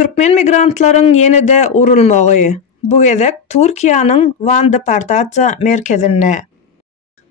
Türkmen migrantlaryň ýene-de urulmagy. Bu gezek Türkiýanyň Van departasiýa merkezinde.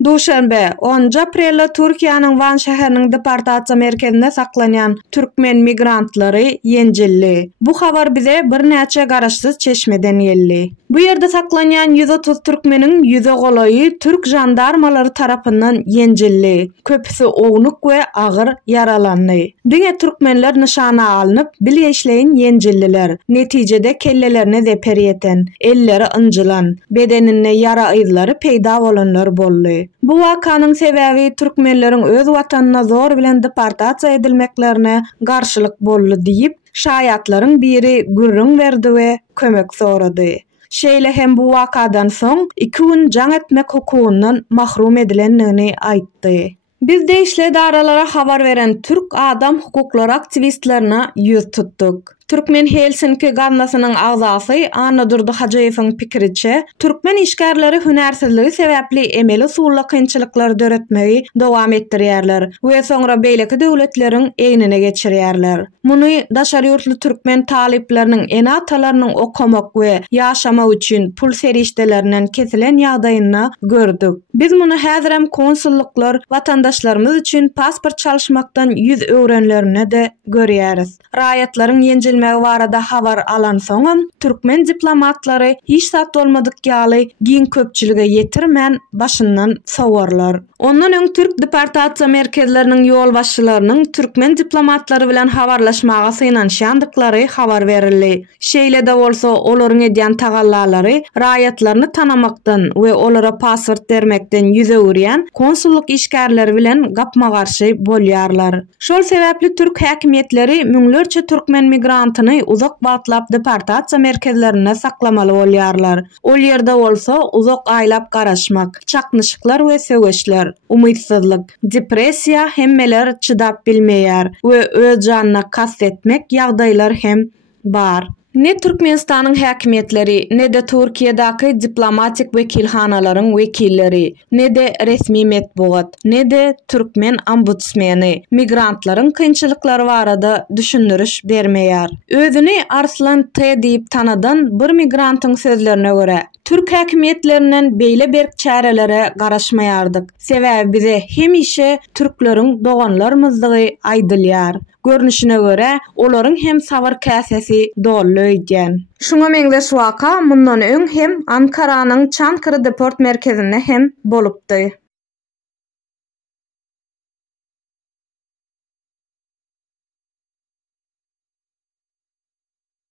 Duşanbe 10 aprelde Türkiýanyň Van şäheriniň departasiýa merkezinde saklanýan türkmen migrantlary ýenjildi. Bu habar bize bir näçe garaşsyz çeşmeden geldi. Bu ýerde saklanýan 130 türkmeniň ýüze golaýy türk jandarmalary tarapyndan ýenjildi. Köpüsi oňluk we agyr yaralandy. Diňe türkmenler nişana alınıp bilgeçleýin ýenjildiler. Netijede kellelerine zeper ýeten, elleri ynjylan, bedenine yara ýyzlary peýda bolanlar boldy. Bu wakanyň sebäbi türkmenleriň öz watanyna zor bilen deportasiýa edilmeklerine garşylyk boldy diýip şaýatlaryň biri gürrüň berdi we kömek sorady. Şeýle hem bu wakadan soň 2 gün jaň etmek hukugundan mahrum edilenligini aýtdy. Biz deýişle daralara habar beren Türk adam hukuklary aktivistlerine ýüz tutduk. Türkmen Helsinki gaznasynyň agzasy Anna Durdy Hajaýewiň pikiriçe, türkmen işgärleri hünärsizligi sebäpli emeli usulla kynçylyklar döretmegi dowam etdirýärler we soňra beýleki döwletleriň eýnine geçirýärler. Muny daşary ýurtly türkmen talipleriniň ene atalarynyň okumak we ýaşamak üçin pul serişdelerinden kesilen ýagdaýyna gördük. Biz muny häzirem konsulluklar watandaşlarymyz üçin pasport çalyşmakdan ýüz öwrenlerine de görýäris. Raýatlaryň ýenjil barada habar alan soňam türkmen diplomatlary hiç sat bolmadyk ýaly giň köpçülige ýetirmän başyndan sowarlar. Ondan öň Türk deportasiýa merkezleriniň ýol başçylarynyň türkmen diplomatlary bilen habarlaşmaga synanşandyklary habar berildi. Şeýle de bolsa olaryň edýän tagallalary raýatlaryny tanamakdan we olara pasport bermekden ýüze öwrýän konsulluk işgärleri bilen gapma garşy bolýarlar. Şol sebäpli Türk häkimetleri müňlerçe türkmen migrantyny uzak batlap deportasiýa merkezlerine saklamaly bolýarlar. Ol ýerde bolsa uzak aýlap garaşmak, çaknyşyklar we sögeşler, umytsyzlyk, depressiýa hemmeler çydap bilmeýär we öz janyna kastetmek ýagdaýlar hem bar. Ne Türkmenistanyň häkimetleri, ne de Türkiýedaky diplomatik wekilhanalaryň wekilleri, ne de resmi metbuat, ne de türkmen ombudsmeni migrantlaryň kynçylyklary barada düşündürüş bermeýär. Özüni Arslan T diýip tanadan bir migrantyň sözlerine görä, Türk häkimetlerinden beýle berk çärelere garaşmaýardyk. Sebäbi bize hemişe türkleriň doganlarymyzdygy aýdylýar. Görnüşine göre olaryň hem savar käsesi dolly edýän. Şuňa meňde şu waka mundan öň hem Ankaranyň Çankırı deport merkezinde hem bolupdy.